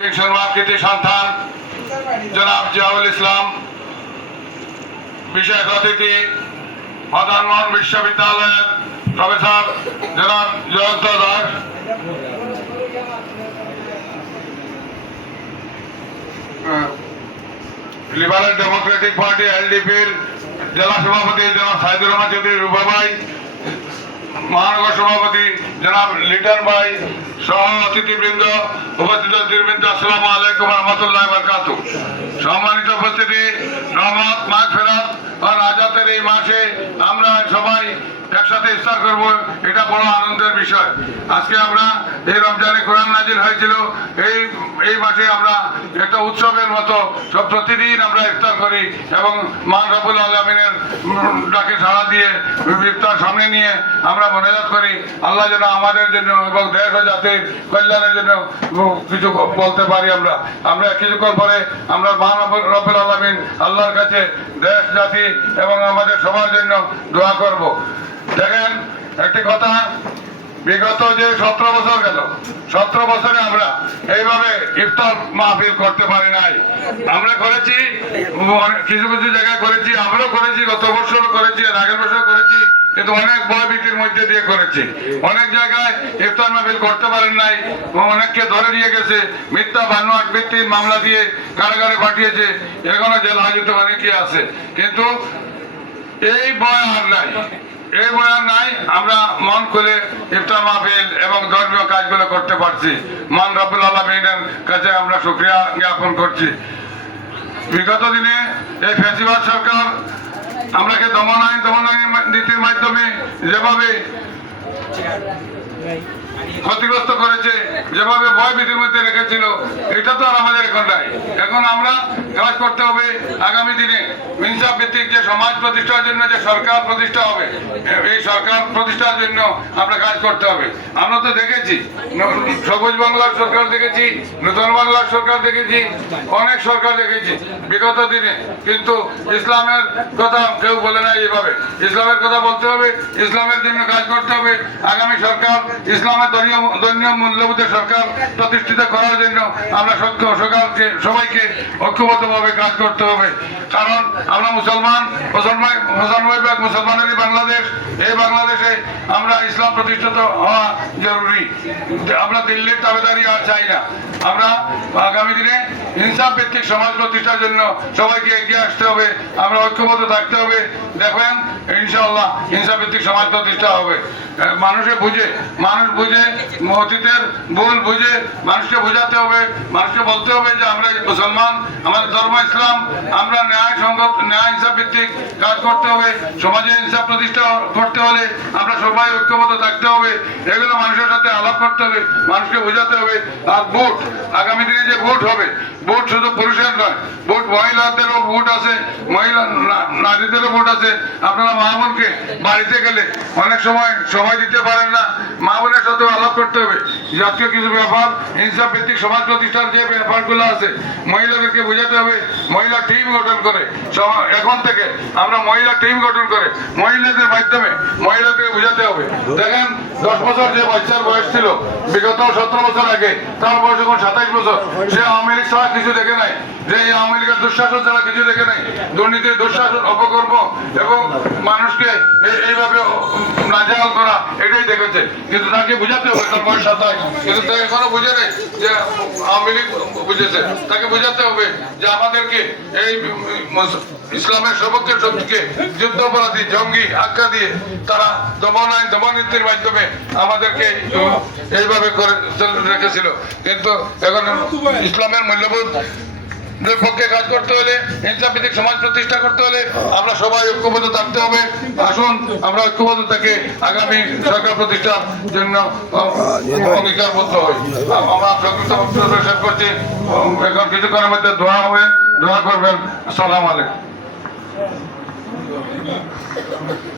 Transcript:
কৃতি সন্তান জনাব জিয়াউল ইসলাম, বিশেষ অতিথি মদনমোহন বিশ্ববিদ্যালয়ের প্রফেসর জনাব Jayanta Das, Liberal Democratic Party এলডিপির জেলা সভাপতি জনাব সাইদুর রহমান চৌধুরী রূপা ভাই, মহানগর সভাপতি জনাব লিটন ভাই সহ অতিথিবৃন্দ, উপস্থিত অতিথিবৃন্দ, আসসালামু আলাইকুম রহমতুল্লাহ বারকাতুহ। সম্মানিত উপস্থিতি, রহমত মাগফিরাত ও নাজাতের এই মাসে আমরা সবাই একসাথে ইফতার করব, এটা বড় আনন্দের বিষয়। আজকে আমরা এই রমজানে কোরআন নাজিল হয়েছিল, এই মাসে আমরা একটা উৎসবের মতো সব প্রতিদিন আমরা ইফতার করি এবং মহান রব্বুল আলামিনের ডাকে সাড়া দিয়ে ইফতার সামনে নিয়ে আমরা মোনাজাত করি। আল্লাহ যেন আমাদের জন্য এবং দেশ ও জাতির কল্যাণের জন্য কিছু বলতে পারি। আমরা কিছুক্ষণ পরে আমরা মহান রব্বুল আলামিন আল্লাহর কাছে দেশ, জাতি এবং আমাদের সবার জন্য দোয়া করব। দেখেন, একটি কথা, বিগত যে 17 বছর গেল, 17 বছরে আমরা এইভাবে ইফতার মাহফিল করতে পারি নাই। আমরা করেছি, কিছু কিছু জায়গায় করেছি, আমরাও করেছি, গত বছরও করেছি, এর আগের বছর করেছি, কিন্তু অনেক ভয়ভীতির মধ্যে দিয়ে করেছি। অনেক জায়গায় ইফতার মাহফিল করতে পারেন নাই, অনেককে ধরে নিয়ে গেছে, মিথ্যা বানোয়াট ভিত্তিক মামলা দিয়ে কারাগারে পাঠিয়েছে, এখনো জেল হাজতে অনেকেই আছে। কিন্তু এই ভয় আর নাই, এই বয়ান নাই। আমরা মন খুলে ইফতার মাহফিল এবং ধর্মীয় কাজগুলো করতে পারছি। মহান রব্বুল আলামিনের কাছে আমরা শুকরিয়া জ্ঞাপন করছি। বিগত দিনে এই ফ্যাসিবাদ সরকার আমরাকে দমন আইন নীতির মাধ্যমে যেভাবে ক্ষতিগ্রস্ত করেছে, যেভাবে ভয় ভীতির মধ্যে রেখেছিল, এটা তো আর আমাদের এখন নাই। এখন আমরা কাজ করতে হবে আগামী দিনে ইনসাফ ভিত্তিক যে সমাজ প্রতিষ্ঠার জন্য যে সরকার প্রতিষ্ঠা হবে, এই সরকার প্রতিষ্ঠার জন্য আমরা কাজ করতে হবে। আমরা তো দেখেছি সবুজ বাংলার সরকার দেখেছি, নতুন বাংলার সরকার দেখেছি, অনেক সরকার দেখেছি বিগত দিনে, কিন্তু ইসলামের কথা কেউ বলে না। এইভাবে ইসলামের কথা বলতে হবে, ইসলামের জন্য কাজ করতে হবে। আগামী সরকার ইসলামের ধর্মীয় মূল্যবোধের সরকার প্রতিষ্ঠিত করার জন্য আমরা সবাইকে ঐক্যবদ্ধভাবে কাজ করতে হবে। কারণ আমরা মুসলমানেরই বাংলাদেশ, এই বাংলাদেশে আমরা ইসলাম প্রতিষ্ঠিত হওয়া জরুরি। আমরা দিল্লির তাবেদারি আর চাই না। আমরা আগামী দিনে ইনসাফ ভিত্তিক সমাজ প্রতিষ্ঠার জন্য সবাইকে এগিয়ে আসতে হবে, আমরা ঐক্যবদ্ধ থাকতে হবে। দেখবেন ইনশাআল্লাহ ইনসাফ ভিত্তিক সমাজ প্রতিষ্ঠা হবে। মানুষ বুঝে অতীতের ভুল বুঝে মানুষকে বোঝাতে হবে, মানুষকে বলতে হবে যে আমরা মুসলমান, আমাদের ধর্ম ইসলাম, আমরা ন্যায় ইনসাফ ভিত্তিক কাজ করতে হবে। সমাজে ইনসাফ প্রতিষ্ঠা করতে হলে আমরা সবাই ঐক্যবদ্ধ থাকতে হবে। এগুলো মানুষের সাথে আলাপ করতে হবে, মানুষকে বোঝাতে হবে। আর ভোট, আগামী দিনে যে ভোট হবে, ভোট শুধু পুরুষের নয়, ভোট মহিলাদেরও ভোট আছে, নারীদেরও ভোট আছে। আপনারা মা বোনকে বাড়িতে গেলে অনেক সময় দিতে পারেন না, মা বোনের সাথে আলাপ করতে হবে। জাতীয় কিছু ব্যাপার, ইনসাফ ভিত্তিক সমাজ প্রতিষ্ঠার যে ব্যাপারগুলো আছে, মহিলাদেরকে বোঝাতে হবে। মহিলা টিম গঠন করে, এখন থেকে আমরা মহিলা টিম গঠন করে মহিলাদের মাধ্যমে মহিলাদেরকে বোঝাতে হবে। দেখেন, 10 বছর যে বাচ্চার বয়স ছিল বিগত 17 বছর আগে, তার বয়স এখন 27 বছর, সে আওয়ামী লীগ ছাড়া কিছু দেখে নাই, যে এই আওয়ামী লীগের দুঃশাসন ছাড়া কিছু দেখে নাই। দুর্নীতির দুঃশাসন, অপকর্ম এবং মানুষকে এইভাবে নাজেহাল করা, এটাই দেখেছে। কিন্তু তাকে বুঝাতে হবে, তার বয়স 27, কিন্তু তাকে এখনো বুঝে নেই যে আওয়ামী লীগ বুঝেছে। তাকে বুঝাতে হবে যে আমাদেরকে এই ইসলামের সপক্ষে শক্তিকে যুদ্ধাপরাধী, জঙ্গি আখ্যা দিয়ে তারা দমননীতির মাধ্যমে আমাদেরকে এইভাবে করে রেখেছিল। কিন্তু এখন ইসলামের মূল্যবোধ পক্ষে কাজ করতে হলে, ইনসাফ ভিত্তিক সমাজ প্রতিষ্ঠা করতে হলে আমরা সবাই ঐক্যবদ্ধ থাকতে হবে। আসুন আমরা ঐক্যবদ্ধ থেকে আগামী সরকার প্রতিষ্ঠার জন্য অঙ্গীকারবদ্ধ হই। আমরা সংক্ষিপ্ত বক্তব্য শেষ করছি। এখন কিছুক্ষণের মধ্যে দোয়া হবে, দোয়া করবেন। আসসালামু আলাইকুম।